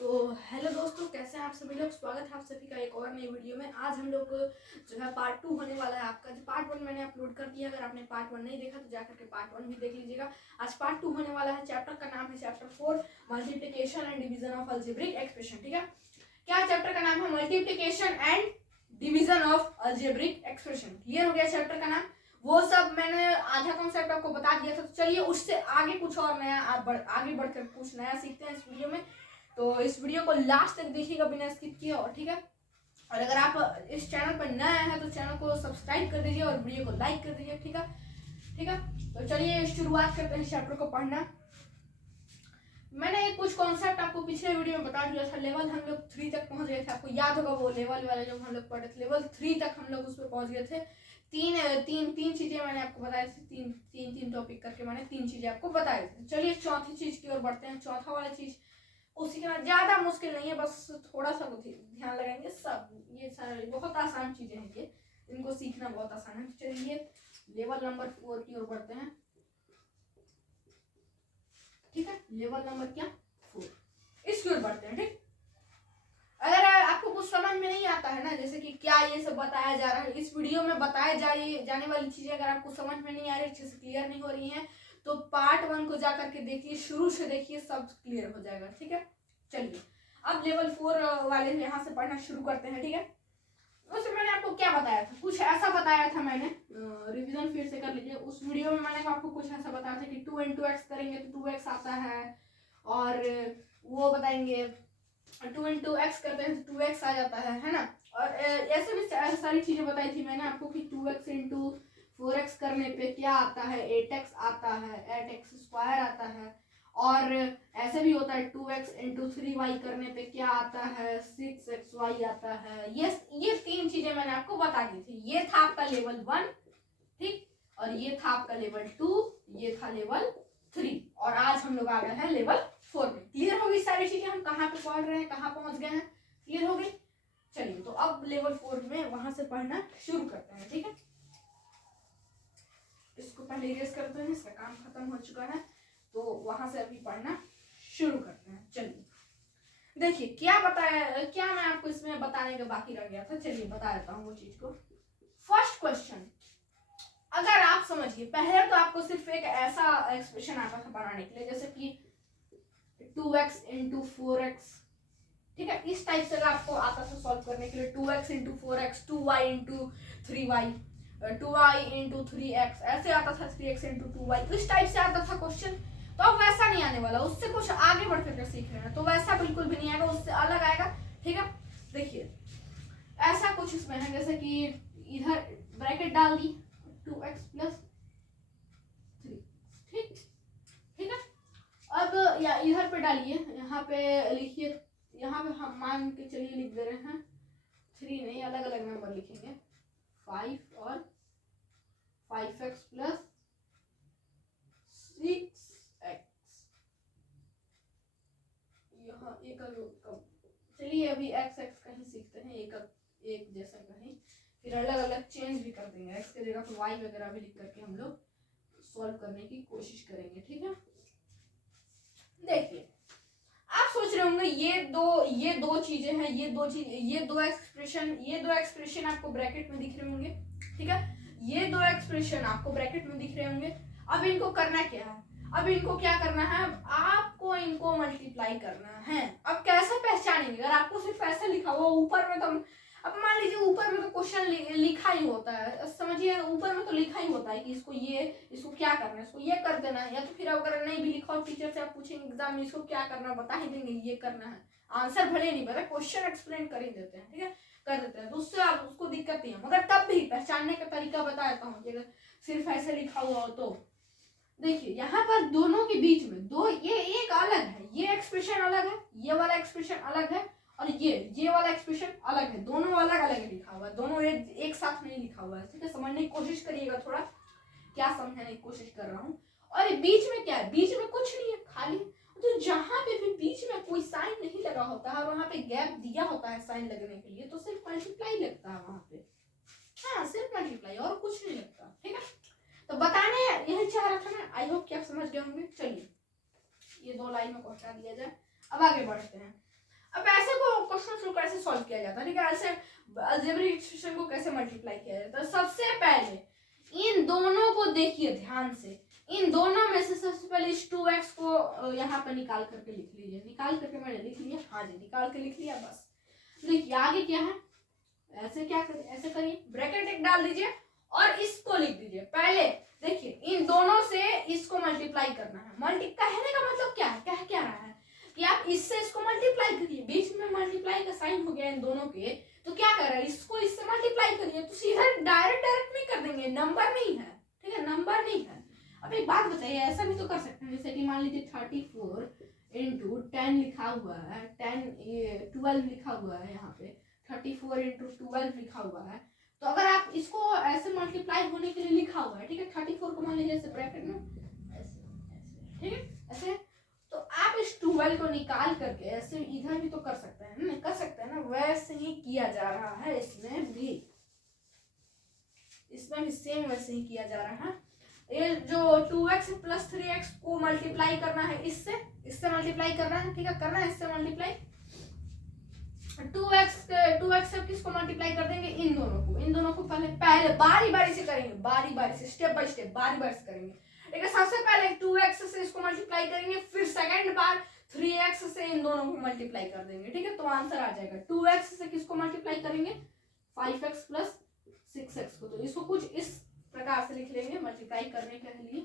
तो हेलो दोस्तों, कैसे हैं आप सभी लोग। स्वागत है आप सभी का एक और नई वीडियो में। आज हम लोग जो है पार्ट 2 होने वाला है आपका। जो पार्ट 1 मैंने अपलोड कर दिया, अगर आपने पार्ट 1 नहीं देखा तो जाकर के पार्ट 1 भी देख लीजिएगा। आज पार्ट 2 होने वाला है। चैप्टर का नाम है chapter 4 multiplication and division of algebraic expression. ठीक है, क्या चैप्टर का नाम है? Multiplication and division of algebraic expression. Clear हो गया चैप्टर का नाम। वो सब मैंने आधा कॉन्सेप्ट आपको बता दिया था। तो चलिए उससे आगे कुछ और नया आगे बढ़कर कुछ नया सीखते हैं इस वीडियो में। तो इस वीडियो को लास्ट तक देखिएगा बिना स्किप किए। और ठीक है, और अगर आप इस चैनल पर नए आए हैं तो चैनल को सब्सक्राइब कर दीजिए और वीडियो को लाइक कर दीजिए। ठीक है, ठीक है। तो चलिए शुरुआत करते हैं चैप्टर को पढ़ना। मैंने कुछ कॉन्सेप्ट आपको पिछले वीडियो में बता दिया था। लेवल हम लोग 3 तक पहुंच गए थे। आपको याद होगा वो लेवल वाले जब हम लोग पढ़े थे, लेवल 3 तक हम लोग उस पर पहुंच गए थे। तीन चीजें मैंने आपको बताई थी। तीन टॉपिक करके मैंने 3 चीजें आपको बताई थी। चलिए चौथी चीज की ओर बढ़ते हैं। चौथा वाला चीज उसी के बाद ज्यादा मुश्किल नहीं है, बस थोड़ा सा ध्यान लगाएंगे। सब ये सारे बहुत आसान चीजें हैं, ये इनको सीखना बहुत आसान है। चलिए लेवल नंबर 4 की ओर बढ़ते हैं। ठीक है, लेवल नंबर क्या 4, इसकी ओर बढ़ते हैं। ठीक, अगर आपको कुछ समझ में नहीं आता है ना, जैसे कि क्या ये सब बताया जा रहा है इस वीडियो में, बताए जाने वाली चीजें अगर आपको समझ में नहीं आ रही, अच्छे से क्लियर नहीं हो रही है, तो पार्ट 1 को जाकर के देखिए, शुरू से देखिए, सब क्लियर हो जाएगा। ठीक है, चलिए अब लेवल 4 वाले यहाँ से पढ़ना शुरू करते हैं। ठीक है, उसमें मैंने आपको क्या बताया था, कुछ ऐसा बताया था मैंने। रिवीजन फिर से कर लीजिए। उस वीडियो में मैंने आपको कुछ ऐसा बताया था कि 2 into x करेंगे तो 2x आता है, और वो बताएंगे 2 into x करते हैं तो 2x आ जाता है ना। और ऐसे भी सारी चीजें बताई थी मैंने आपको कि 2x into 4x करने पे क्या आता है, 8x आता है, 8x स्क्वायर आता है। और ऐसे भी होता है 2x into 3y करने पे क्या आता है, 6xy आता है। ये 3 चीजें मैंने आपको बता दी थी। ये था आपका लेवल 1, ठीक, और ये था आपका लेवल 2, ये था लेवल 3, और आज हम लोग आ गए हैं लेवल 4 में। क्लियर हो गई सारी चीजें, हम कहाँ पे पढ़ रहे हैं, कहाँ पहुंच गए हैं, क्लियर हो गई। चलिए तो अब लेवल 4 में वहां से पढ़ना शुरू करते हैं। ठीक है, इसको पहले इरेज करते हैं, इसका काम खत्म हो चुका है, तो वहां से अभी पढ़ना शुरू करते हैं। चलिए देखिए क्या बताया, क्या मैं आपको इसमें बताने का बाकी रह गया था। चलिए बता देता हूँ वो चीज को। फर्स्ट क्वेश्चन अगर आप समझिए, पहले तो आपको सिर्फ एक ऐसा एक्सप्रेशन आता था बनाने के लिए, जैसे कि 2x into 4x। ठीक है, इस टाइप से आपको आता था सॉल्व करने के लिए। 2x into 4x, 2y into 3y, 2y into 3x, ऐसे आता था। 3x into 2y, इस टाइप से आता था क्वेश्चन। तो अब वैसा नहीं आने वाला, उससे कुछ आगे बढ़ करके सीख रहे हैं, तो वैसा बिल्कुल भी नहीं आएगा, उससे अलग आएगा। ठीक है, देखिए ऐसा कुछ इसमें है, जैसे कि इधर ब्रैकेट डाल दी 2x plus 3। ठीक, ठीक है। अब या इधर पे डालिए, यहाँ पे लिखिए, यहाँ पे हम मान के चलिए लिख दे रहे हैं 3 नहीं, अलग अलग नंबर लिखेंगे, 5 और 5x plus 6x। यहाँ एक चलिए अभी x कहीं सीखते हैं, एक जैसा कहीं, फिर अलग अलग चेंज भी कर देंगे। x के जगह पर y वगैरह भी लिख करके हम लोग सॉल्व करने की कोशिश करेंगे। ठीक है, देखिए आप सोच रहे होंगे ये दो चीजें हैं, ये दो एक्सप्रेशन आपको ब्रैकेट में दिख रहे होंगे। ठीक है, ये दो एक्सप्रेशन आपको ब्रैकेट में दिख रहे होंगे। अब इनको करना क्या है, अब इनको क्या करना है, आपको इनको मल्टीप्लाई करना है। अब कैसे पहचानेंगे, अगर आपको सिर्फ ऐसे लिखा हुआ ऊपर में, तो अब मान लीजिए ऊपर में तो क्वेश्चन लिखा ही होता है, समझिए ऊपर में तो लिखा ही होता है कि इसको क्या करना है, इसको ये कर देना है। या तो फिर अगर नहीं भी लिखा हो, टीचर से आप पूछेंगे एग्जाम में इसको क्या करना है, बता ही देंगे ये करना है। आंसर भले नहीं पता, क्वेश्चन एक्सप्लेन कर ही देते हैं। ठीक है, कर देते हैं, तो उससे आप उसको दिक्कत नहीं है, मगर तब भी पहचानने का तरीका बता देता हूँ। अगर सिर्फ ऐसे लिखा हुआ हो तो देखिए यहाँ पर दोनों के बीच में दो, ये एक अलग है, ये एक्सप्रेशन अलग है, ये वाला एक्सप्रेशन अलग है, और ये वाला एक्सप्रेशन अलग है। दोनों अलग अलग लिखा हुआ है, दोनों एक साथ नहीं लिखा हुआ है। ठीक है, समझने की कोशिश करिएगा, थोड़ा क्या समझने की कोशिश कर रहा हूँ। और बीच में क्या है, बीच में कुछ नहीं है, खाली। तो जहां पे भी बीच में कोई साइन नहीं लगा होता है और वहां पे गैप दिया होता है साइन लगने के लिए, तो सिर्फ मल्टीप्लाई लगता है वहां पे। हाँ, सिर्फ मल्टीप्लाई, और कुछ नहीं लगता। ठीक है, तो बताने यही चाह रहा था मैं, आई होप कि आप समझ गए होंगे। चलिए ये 2 लाइन में पहुंचा दिया जाए, अब आगे बढ़ते हैं। अब ऐसे को क्वेश्चन को कैसे सॉल्व किया जाता है, ठीक है, ऐसे अलजेब्रिक एक्सप्रेशन को कैसे मल्टीप्लाई किया जाता है। सबसे पहले इन दोनों को देखिए ध्यान से, इन दोनों में से सबसे पहले इस 2x को यहाँ पे निकाल करके लिख लीजिए। निकाल करके मैंने लिख लिया, हाँ जी निकाल के लिख लिया। बस देखिए आगे क्या है, ऐसे क्या करिए, ऐसे करिए, ब्रैकेट एक डाल दीजिए और इसको लिख दीजिए। पहले देखिए इन दोनों से इसको मल्टीप्लाई करना है। कहने का मतलब क्या है, कह क्या रहा है कि आप इससे इसको मल्टीप्लाई करिए, बीच में मल्टीप्लाई का साइन हो गया इन दोनों के, तो क्या कर रहा है, इसको इससे मल्टीप्लाई करिए, तो सीधा डायरेक्ट नहीं कर देंगे, नंबर नहीं है, ठीक है, नंबर नहीं है। अब एक बात बताइए, ऐसा भी तो कर सकते हैं, जैसे कि मान लीजिए 34 इंटू 10 लिखा हुआ है, 12 लिखा हुआ है, यहाँ पे 34 इंटू 12 लिखा हुआ है, तो अगर आप इसको ऐसे मल्टीप्लाई होने के लिए लिखा हुआ है, ठीक है, 34 को मान लीजिए ऐसे ब्रैकेट में ऐसे ऐसे, ठीक है, ऐसे, तो आप इस 12 को निकाल करके ऐसे इधर भी तो कर सकते हैं ना, कर सकते हैं ना, वैसे ही किया जा रहा है इसमें भी सेम वैसे ही किया जा रहा है। ये जो 2x प्लस 3x को मल्टीप्लाई करना है, इससे मल्टीप्लाई करना है, ठीक है, करना है इससे मल्टीप्लाई। 2x से किसको मल्टीप्लाई कर देंगे, इन दोनों को पहले बारी बारी से करेंगे, बारी बारी से, स्टेप बाय स्टेप बारी बारी से करेंगे, ठीक है। सबसे पहले 2x से इसको मल्टीप्लाई करेंगे, फिर सेकंड बार 3x से इन दोनों को मल्टीप्लाई कर देंगे, ठीक है, तो आंसर आ जाएगा 2x से किसको मल्टीप्लाई करेंगे, 5x प्लस 6x को, तो इसको कुछ इस प्रकार से लिख लेंगे मल्टीप्लाई करने के लिए,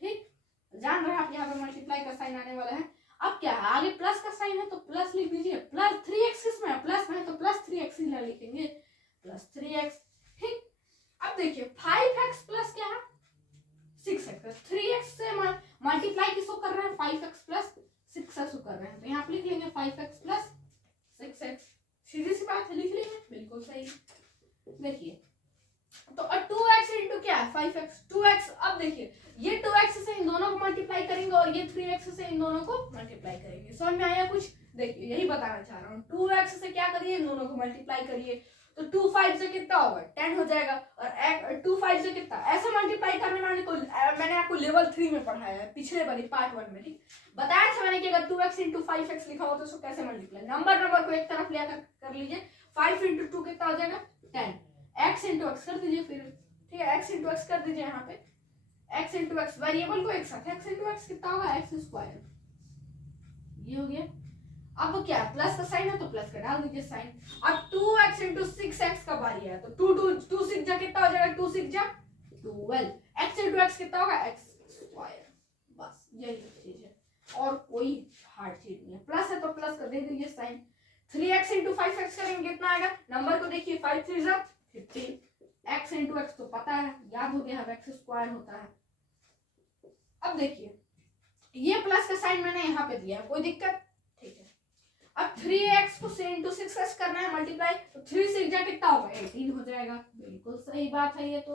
ठीक, जान रहे आप यहाँ पे मल्टीप्लाई का साइन आने वाला है। अब क्या है, आगे प्लस का साइन है तो प्लस लिख दीजिए, प्लस 3x किसमें है, प्लस में है तो प्लस 3x ही लिखेंगे, प्लस 3x, ठीक। अब देखिए 5x प्लस क्या है, 6x, 3x से मल्टीप्लाई किसको कर रहे हैं, 5x प्लस 6x को कर रहे हैं, तो यहाँ पे लिख लेंगे 5x प्लस 6x, सीधी सी बात है, लिख लेंगे, बिल्कुल सही। देखिए तो 2x इंटू क्या है, 5x, 2x, अब देखिए ये 2x से इन दोनों को मल्टीप्लाई करेंगे और ये 3x से इन दोनों को मल्टीप्लाई करेंगे, समझ में आया कुछ। देखिए यही बताना चाह रहा हूँ, 2x से क्या करिए, इन दोनों को मल्टीप्लाई करिए, तो 2 5 से कितना होगा, 10 हो जाएगा, और 2 5 से कितना, ऐसे मल्टीप्लाई करने मैंने आपको लेवल 3 में पढ़ाया है, पिछले वाली पार्ट 1 में, ठीक, बताया था मैंने कि अगर 2x इंटू 5x लिखा हो तो उसको कैसे मल्टीप्लाई, नंबर को एक तरफ ले कर लीजिए, 5 इंटू 2 कितना हो जाएगा 10, x इंटू एक्स कर दीजिए फिर, ठीक है, x इंटू एक्स कर दीजिए, यहाँ पे x इंटू एक्स, वेरिएबल को एक साथ, x इंटू एक्स कितना होगा, x स्क्वायर, ये हो गया। अब क्या, प्लस का साइन है तो प्लस का डाल दीजिए साइन। अब 2x इंटू 6x का बारी है, तो 2 6 जा कितना हो जाएगा, 2 6 जा 12, x इंटू एक्स कितना होगा, x स्क्वायर, बस यही चीज है, और कोई हार्ड चीज नहीं है। प्लस है तो प्लस का दे दीजिए साइन, 3x इंटू 5x करेंगे कितना आएगा, नंबर को देखिए, 5 3 जा 15, x इंटू एक्स तो पता है, याद हो गया, अब x स्क्वायर होता है। अब देखिए ये प्लस का साइन मैंने यहाँ पे दिया, कोई दिक्कत, ठीक है। अब 3x को इंटू 6x करना है मल्टीप्लाई, तो 3 6 जा कितना होगा, 18 हो जाएगा, बिल्कुल सही बात है ये, तो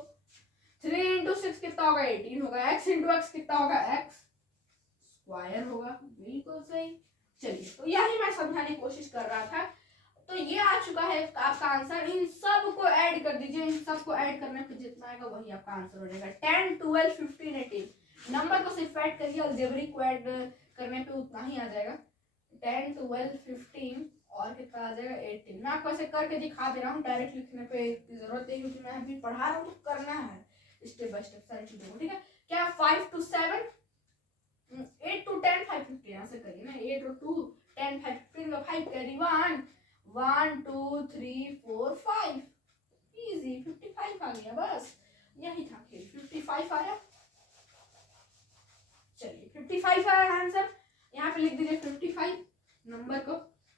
3 इंटू 6 कितना होगा, 18 होगा, x इंटू एक्स कितना होगा, x स्क्वायर होगा, बिल्कुल सही। चलिए तो यही मैं समझाने की कोशिश कर रहा था, तो ये आ चुका है आपका आंसर। इन सब को ऐड कर दीजिए, इन सब को ऐड करने पे जितना आएगा वही आपका आंसर हो जाएगा, 10 12 15 18, नंबर को सिर्फ ऐड करिए, अलजेब्रिक को ऐड करने पे उतना ही आ जाएगा, 10 12 15 और कितना आ जाएगा 18। मैं आपको ऐसे करके दिखा दे रहा हूँ, डायरेक्ट लिखने पे जरूरत है क्योंकि मैं अभी पढ़ा रहा हूँ, तो करना है स्टेप बाय स्टेप सारी चीजों को, ठीक है। क्या 5 to 7 8 to 10 5 15 ऐसे करिए ना, 8 to 2 10 5 15 5 कैरी 1 2 3 4 5, इजी, 55 आ गया, बस यही था खेल, 55 आया। चलिए 55 आया आंसर, यहाँ पे लिख दीजिए 55 नंबर को,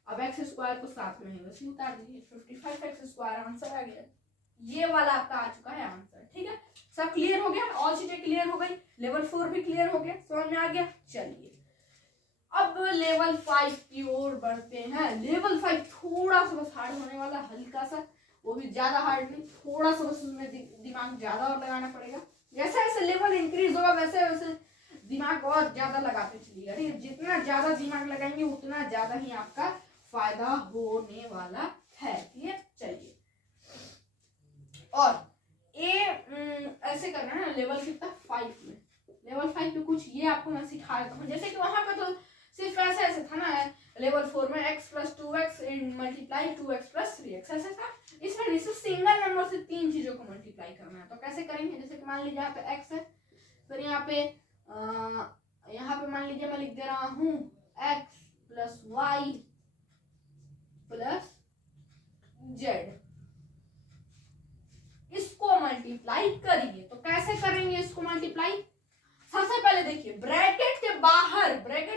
अब एक्स स्क्वायर को साथ में ही वैसे उतार दीजिए, 55 एक्स स्क्वायर आंसर आ गया, ये वाला आपका आ चुका है आंसर, ठीक है। सब क्लियर हो गया, और चीजें क्लियर हो गई, लेवल 4 भी क्लियर हो गया, समझ में आ गया। चलिए अब लेवल 5 की ओर बढ़ते हैं। लेवल 5 थोड़ा सा बस हार्ड होने वाला, हल्का सा, वो भी ज्यादा हार्ड नहीं, थोड़ा सा बस उसमें दिमाग ज्यादा और लगाना पड़ेगा, जैसे जैसे लेवल इंक्रीज होगा वैसे वैसे दिमाग और ज्यादा लगाते चलिएगा, ठीक है, जितना ज्यादा दिमाग लगाएंगे उतना ज्यादा ही आपका फायदा होने वाला है, ठीक है। चलिए और ऐसे करना है लेवल कितना 5 में, लेवल 5 में कुछ ये आपको मैं सिखा देता हूँ, जैसे कि वहां पे तो सिर्फ ऐसे ऐसे था ना, लेवल 4 में x + 2 multiply 2x plus 3x, ऐसा था। इसमें जैसे सिंगल नंबर से तीन चीजों को मल्टीप्लाई करना है, तो कैसे करेंगे? जैसे कि मान लीजिए यहाँ पे x है, फिर यहाँ पे मान लीजिए मैं लिख दे रहा हूँ x plus Y plus Z, इसको मल्टीप्लाई करिए। तो कैसे करेंगे इसको मल्टीप्लाई? सबसे पहले देखिए ब्रैकेट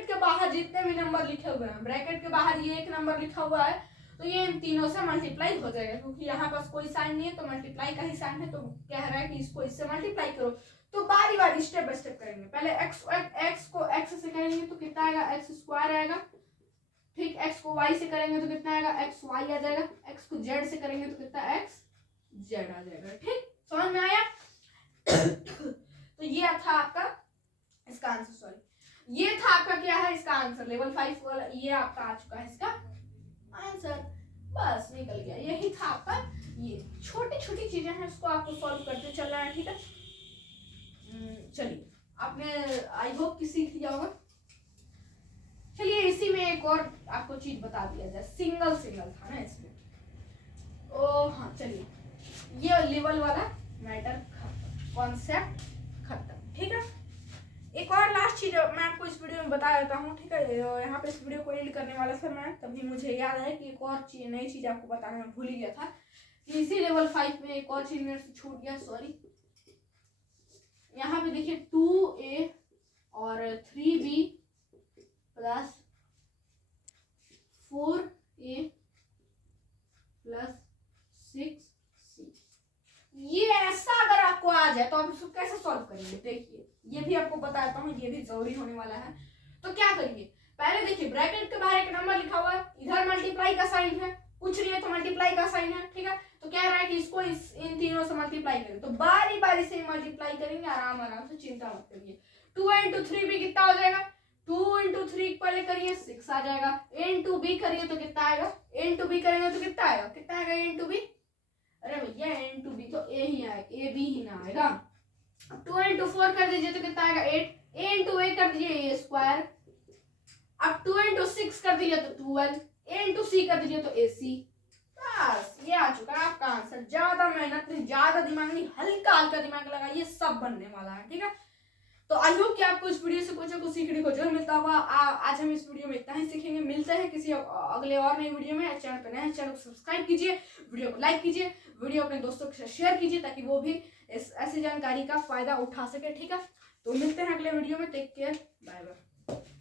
के बाहर जितने भी नंबर लिखे हुए हैं, ब्रैकेट के बाहर ये एक नंबर लिखा हुआ है, तो ये इन तीनों से मल्टीप्लाई हो जाएगा, क्योंकि यहाँ पास कोई साइन नहीं है तो मल्टीप्लाई का ही साइन है, तो कह रहा है कि इसको इससे मल्टीप्लाई करो। तो बारी बारी स्टेप बाय स्टेप करेंगे। पहले x को x से करेंगे तो कितना आएगा? x स्क्वायर आएगा। ठीक, x को y से करेंगे तो कितना आएगा? x y आ जाएगा। x को z से करेंगे तो कितना? x z आ जाएगा। ठीक, समझ में आया? तो ये था आपका इसका आंसर, सॉरी ये था आपका क्या है इसका आंसर, लेवल 5 वाला ये आपका आ चुका है इसका आंसर। बस निकल गया, यही था आपका। ये छोटी छोटी चीजें हैं, इसको आपको सॉल्व करते चलना है। ठीक है, चलिए आपने आई होप कि सीख लिया होगा। चलिए इसी में एक और आपको चीज बता दिया जाए, सिंगल था ना इसमें। ओ हाँ, चलिए ये लेवल वाला मैटर कॉन्सेप्ट खत्म। ठीक है, एक और लास्ट चीज मैं आपको इस वीडियो में बता देता हूँ। ठीक है, यहाँ पे इस वीडियो को एंड करने वाला था मैं, तभी मुझे याद है कि एक और नई चीज आपको बताना मैं भूल ही गया था कि इसी लेवल 5 में एक और चीज मेरे से छूट गया, सॉरी। यहाँ पे देखिए 2a और 3b plus 4a plus 6c, ये ऐसा अगर आपको आ जाए तो आप इसको कैसे सॉल्व करेंगे? देखिए ये भी आपको बताता हूँ, ये भी जरूरी होने वाला है। तो क्या करिए, पहले देखिए ब्रैकेट के बाहर एक नंबर लिखा हुआ है, इधर मल्टीप्लाई का साइन है, कुछ नहीं है तो मल्टीप्लाई का साइन है। ठीक है, तो कह रहा है कि इसको इन तीनों से मल्टीप्लाई करें, तो बारी बारी से मल्टीप्लाई करेंगे, आराम से, चिंता मत करिए। 2 into 3b कितना हो जाएगा? 2 into 3 पहले करिए 6 आ जाएगा। into b करिए तो कितना आएगा? into b करेंगे तो कितना आएगा? into b? अरे भैया into b तो a ही आएगा, a b ही ना आएगा। 2 into 4 कर दीजिए तो कितना आएगा? 8। a into a कर दीजिए a स्क्वायर। अब 2 into 6 कर दीजिए तो 12। a into c कर दीजिए तो ac। बस ये आ चुका है आपका आंसर। ज्यादा मेहनत नहीं, ज्यादा दिमाग नहीं, हल्का हल्का दिमाग लगाइए, सब बनने वाला है। ठीक है, तो आई होप कि आपको इस वीडियो से कुछ ना कुछ सीखने को जरूर मिलता होगा। आज हम इस वीडियो में इतना ही सीखेंगे। मिलते हैं किसी अगले और नई वीडियो में। चैनल पर नए हैं, चैनल को सब्सक्राइब कीजिए, वीडियो को लाइक कीजिए, वीडियो अपने दोस्तों के साथ शेयर कीजिए ताकि वो भी ऐसी जानकारी का फायदा उठा सके। ठीक है, तो मिलते हैं अगले वीडियो में। Take care, bye bye.